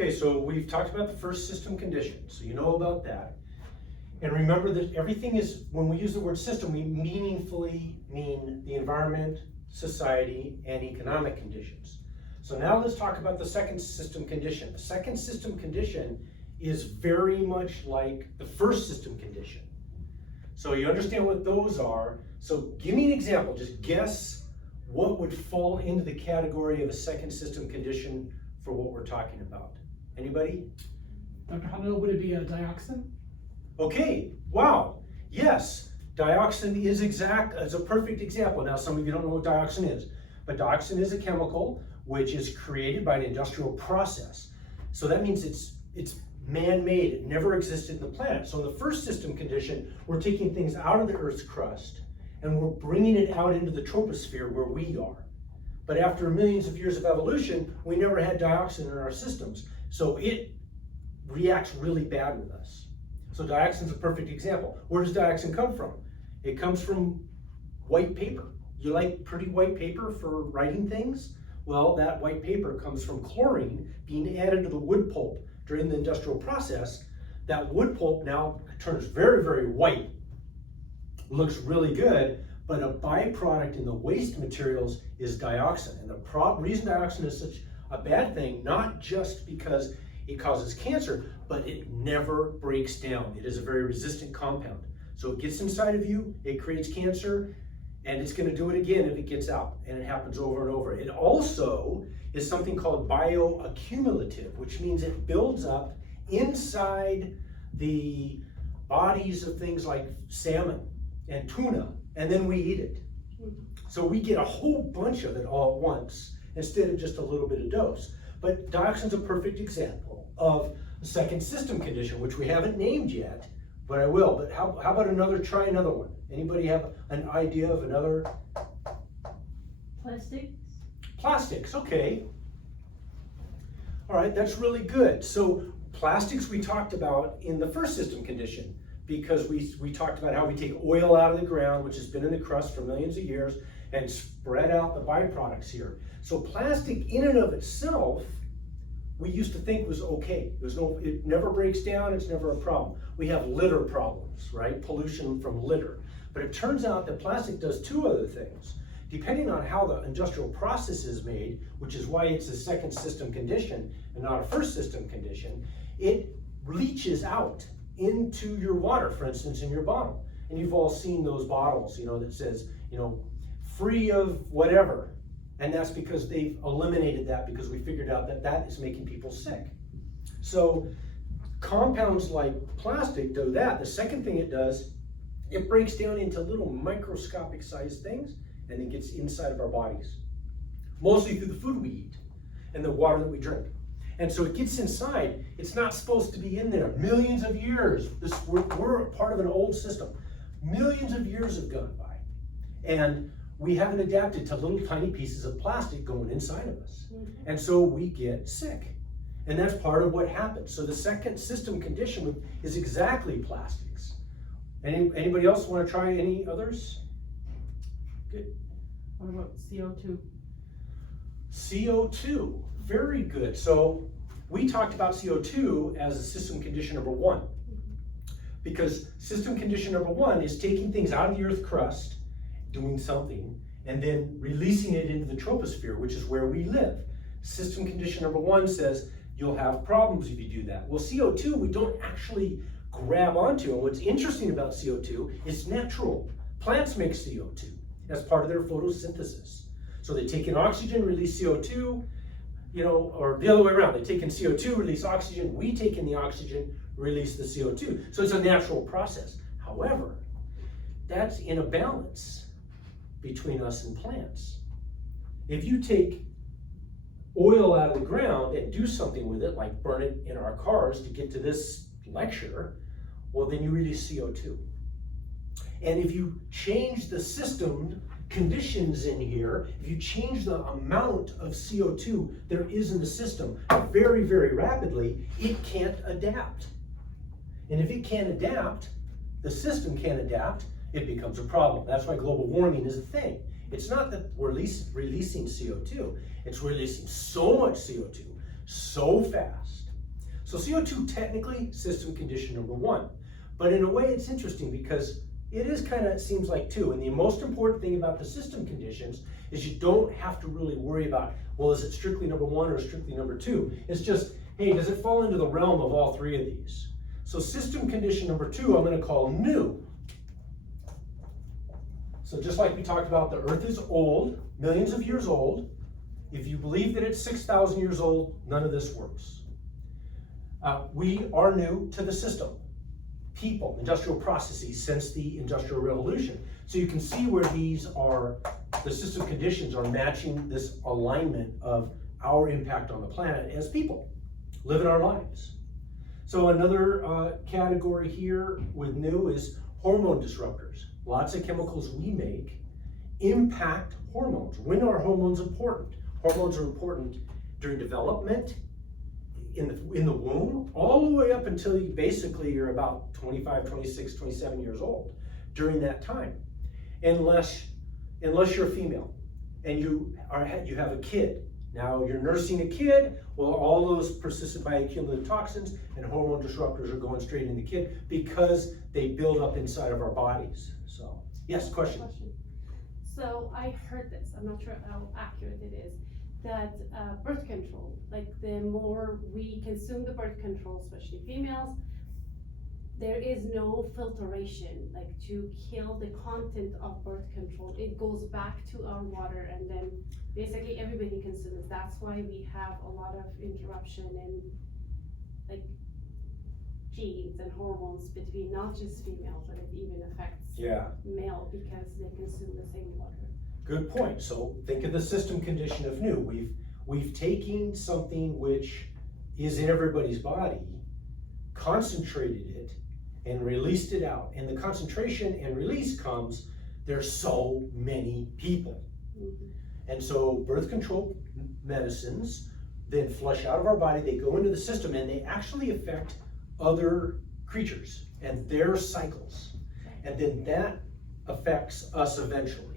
Okay, so we've talked about the first system condition, so you know about that. And remember that everything is, when we use the word system, we meaningfully mean the environment, society, and economic conditions. So now let's talk about the second system condition. The second system condition is very much like the first system condition. So you understand what those are. So give me an example, just guess what would fall into the category of a second system condition for what we're talking about. Anybody? Dr. Hondo, would it be a dioxin? Okay, wow, yes, dioxin is a perfect example. Now, some of you don't know what dioxin is, but dioxin is a chemical which is created by an industrial process. So that means it's man-made, it never existed in the planet. So in the first system condition, we're taking things out of the Earth's crust and we're bringing it out into the troposphere where we are. But after millions of years of evolution, we never had dioxin in our systems. So it reacts really bad with us. So dioxin is a perfect example. Where does dioxin come from? It comes from white paper. You like pretty white paper for writing things? Well, that white paper comes from chlorine being added to the wood pulp during the industrial process. That wood pulp now turns very, very white. Looks really good, but a byproduct in the waste materials is dioxin. And the reason dioxin is such a bad thing, not just because it causes cancer, but it never breaks down. It is a very resistant compound. So it gets inside of you, it creates cancer, and it's going to do it again if it gets out, and it happens over and over. It also is something called bioaccumulative, which means it builds up inside the bodies of things like salmon and tuna, and then we eat it. So we get a whole bunch of it all at once instead of just a little bit of dose. But dioxin's a perfect example of the second system condition, which we haven't named yet, but I will. But how about try another one? Anybody have an idea of another? Plastics. Plastics, okay. All right, that's really good. So plastics we talked about in the first system condition, because we talked about how we take oil out of the ground, which has been in the crust for millions of years, and spread out the byproducts here. So plastic in and of itself, we used to think was okay. It never breaks down, it's never a problem. We have litter problems, right? Pollution from litter. But it turns out that plastic does two other things. Depending on how the industrial process is made, which is why it's a second system condition and not a first system condition, it leaches out into your water, for instance, in your bottle. And you've all seen those bottles, that says, free of whatever. And that's because they've eliminated that because we figured out that that is making people sick. So compounds like plastic do that. The second thing it does, it breaks down into little microscopic sized things and then gets inside of our bodies, mostly through the food we eat and the water that we drink. And so it gets inside. It's not supposed to be in there. Millions of years. We're part of an old system. Millions of years have gone by. And we haven't adapted to little tiny pieces of plastic going inside of us. And so we get sick. And that's part of what happens. So the second system condition is exactly plastics. Anybody else want to try any others? Good. What about CO2? CO2, very good. So we talked about CO2 as a system condition number one. Because system condition number one is taking things out of the Earth crust, doing something, and then releasing it into the troposphere, which is where we live. System condition number one says you'll have problems if you do that. Well, CO2 we don't actually grab onto, and what's interesting about CO2 is natural. Plants make CO2 as part of their photosynthesis. So they take in oxygen, release CO2, or the other way around. They take in CO2, release oxygen, we take in the oxygen, release the CO2. So it's a natural process. However, that's in a balance between us and plants. If you take oil out of the ground and do something with it, like burn it in our cars to get to this lecture, well, then you release CO2. And if you change the system conditions in here, if you change the amount of CO2 there is in the system very, very rapidly, it can't adapt. And if it can't adapt, the system can't adapt, it becomes a problem. That's why global warming is a thing. It's not that we're releasing CO2, it's releasing so much CO2 so fast So CO2 technically system condition number one, but in a way it's interesting because it is kind of, it seems like two, and the most important thing about the system conditions is you don't have to really worry about, well, is it strictly number one or strictly number two? It's just, hey, does it fall into the realm of all three of these? So system condition number two, I'm gonna call new. So just like we talked about, the Earth is old, millions of years old. If you believe that it's 6,000 years old, none of this works. We are new to the system. People, industrial processes since the Industrial Revolution. So you can see where these are, the system conditions are matching this alignment of our impact on the planet as people, living our lives. So another category here with new is hormone disruptors. Lots of chemicals we make impact hormones. When are hormones important? Hormones are important during development, in the womb, all the way up until you basically you're about 25, 26, 27 years old during that time. Unless you're a female and you have a kid. Now you're nursing a kid, well, all those persistent bioaccumulative toxins and hormone disruptors are going straight in the kid because they build up inside of our bodies. So, yes, question. So I heard this, I'm not sure how accurate it is, that birth control, like the more we consume the birth control, especially females, there is no filtration, like to kill the content of birth control. It goes back to our water and then basically everybody consumes. That's why we have a lot of interruption in like genes and hormones between not just females, but it even affects male because they consume the same water. Good point. So think of the system condition of new. We've taken something which is in everybody's body, concentrated it, and released it out. And the concentration and release comes, there's so many people. And so birth control medicines then flush out of our body, they go into the system, and they actually affect other creatures and their cycles. And then that affects us eventually.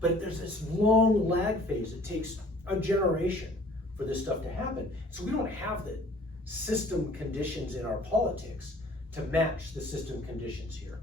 But there's this long lag phase. It takes a generation for this stuff to happen. So we don't have the system conditions in our politics to match the system conditions here.